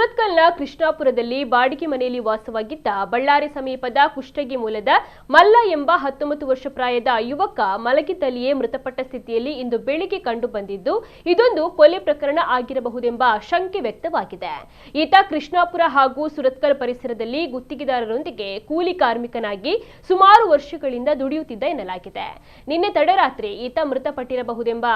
ಸುರತ್ಕಲ್ನ ಕೃಷ್ಣಾಪುರದಲ್ಲಿ ಬಾಡಿಗೆ ಮನೆಯಲ್ಲಿ ವಾಸವಾಗಿದ್ದ ಬಳ್ಳಾರಿ ಸಮೀಪದ ಕುಷ್ಟಗಿ ಮೂಲದ ಮಲ್ಲ ಎಂಬ 19 ವರ್ಷ ಪ್ರಾಯದ ಯುವಕ ಮಲಗಿದ್ದಲ್ಲಿಯೇ ಮೃತಪಟ್ಟ ಸ್ಥಿತಿಯಲ್ಲಿ ಇಂದು ಬೆಳಿಗ್ಗೆ ಕಂಡುಬಂದಿದ್ದು, ಇದೊಂದು ಕೊಲೆ ಪ್ರಕರಣ ಆಗಿರಬಹುದೆಂಬ ಶಂಕೆ ವ್ಯಕ್ತವಾಗಿದೆ. ಈತ ಕೃಷ್ಣಾಪುರ ಹಾಗೂ ಸುರತ್ಕಲ್ ಪರಿಸರದಲ್ಲಿ ಗುತ್ತಿಗೆದಾರರೊಂದಿಗೆ ಕೂಲಿ ಕಾರ್ಮಿಕನಾಗಿ ಸುಮಾರು ವರ್ಷಗಳಿಂದ ದುಡಿಯುತ್ತಿದ್ದ ಎನ್ನಲಾಗಿದೆ. ನಿನ್ನೆ ತಡರಾತ್ರಿ ಈತ ಮೃತಪಟ್ಟಿರಬಹುದೆಂಬ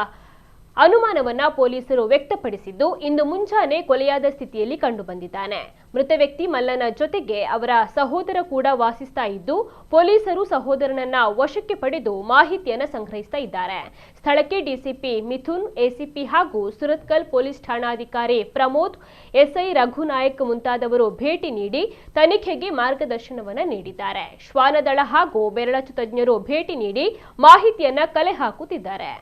ಅನುಮಾನವನ್ನ ಪೊಲೀಸರು ವ್ಯಕ್ತಪಡಿಸಿದ್ದು, ಇಂದು ಮುಂಜಾನೆ ಕೊಲೆಯಾದ ಸ್ಥಿತಿಯಲ್ಲಿ ಕಂಡುಬಂದಿದ್ದಾನೆ. ಮೃತ ವ್ಯಕ್ತಿ ಮಲ್ಲನ ಜೊತೆಗೆ ಅವರ ಸಹೋದರ ಕೂಡ ವಾಸಿಸ್ತಾ ಇದ್ದು, ಪೊಲೀಸರು ಸಹೋದರನನ್ನ ವಶಕ್ಕೆ ಪಡೆದು ಮಾಹಿತಿಯನ್ನ ಸಂಗ್ರಹಿಸ್ತಾ ಇದ್ದಾರೆ. ಸ್ಥಳಕ್ಕೆ ಡಿಸಿಪಿ ಮಿಥುನ್, ಎಸಿಪಿ ಹಾಗೂ ಸುರತ್ಕಲ್ ಪೊಲೀಸ್ ಠಾಣಾಧಿಕಾರಿ ಪ್ರಮೋದ್, ಎಸ್ಐ ರಘುನಾಯಕ್ ಮುಂತಾದವರು ಭೇಟಿ ನೀಡಿ ತನಿಖೆಗೆ ಮಾರ್ಗದರ್ಶನವನ್ನ ನೀಡಿದ್ದಾರೆ. ಶ್ವಾನದಳ ಹಾಗೂ ಬೆರಳಚ್ಚು ತಜ್ಞರು ಭೇಟಿ ನೀಡಿ ಮಾಹಿತಿಯನ್ನ ಕಲೆ ಹಾಕುತ್ತಿದ್ದಾರೆ.